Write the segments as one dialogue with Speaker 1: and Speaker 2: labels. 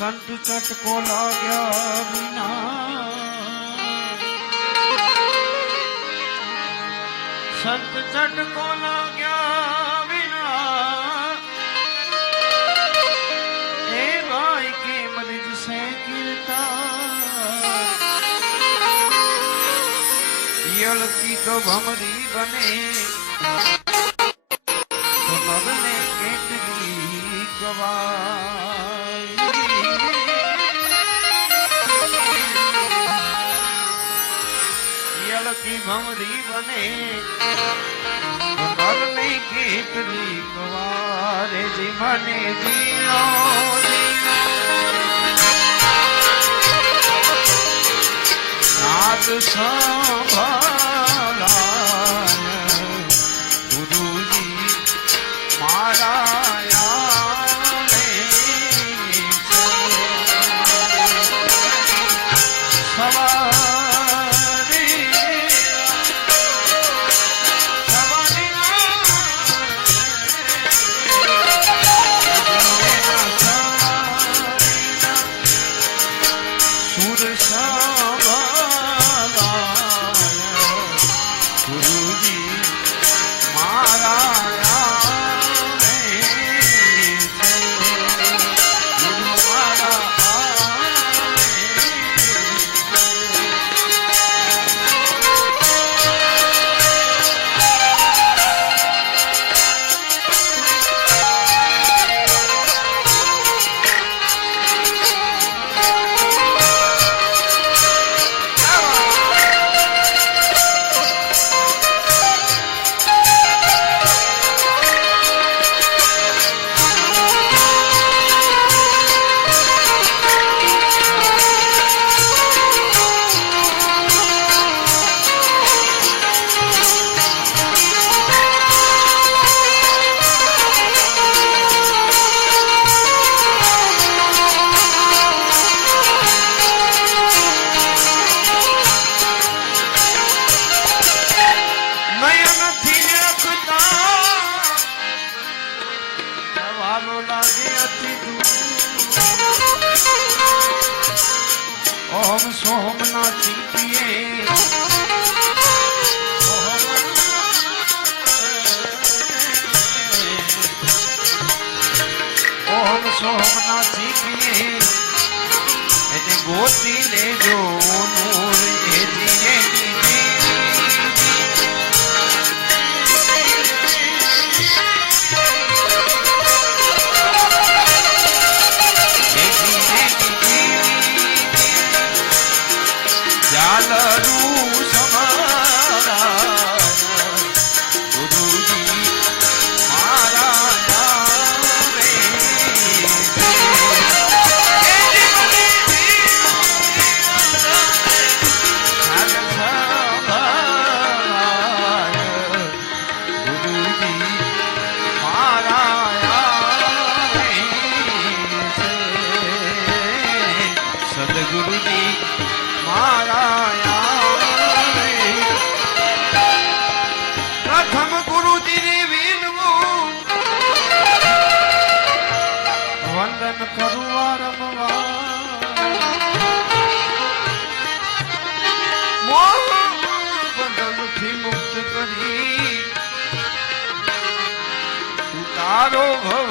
Speaker 1: સંત ચટકો લાગ્યા વિના સંત ચટકો લાગ્યા વિના એ ભાઈ કે મરિજ સે કીર્તા યલકી તો ભમરી બને તો નરને કેટલી ગવાઈ યલકી ભમરી બને. નરને કેટલી ગવારે જી મને જીનો નાદ સંભળાય 둘을 사. ગોતી સદગુરુજી મારા પ્રથમ ગુરુજીને વિનવું વંદન કરું વારંવાર મોહ બંધનથી મુક્ત કરી ઉતારો ભવ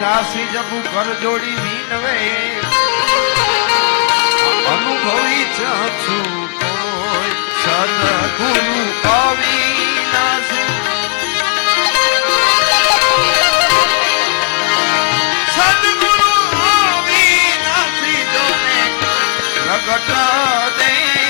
Speaker 1: દાસી જપુ કર જોડી મીનવે અનુભવી ચુ કોઈ સદગુરુ અવિનાશ. સદગુરુ અવિનાશી જોને પ્રગટ દે.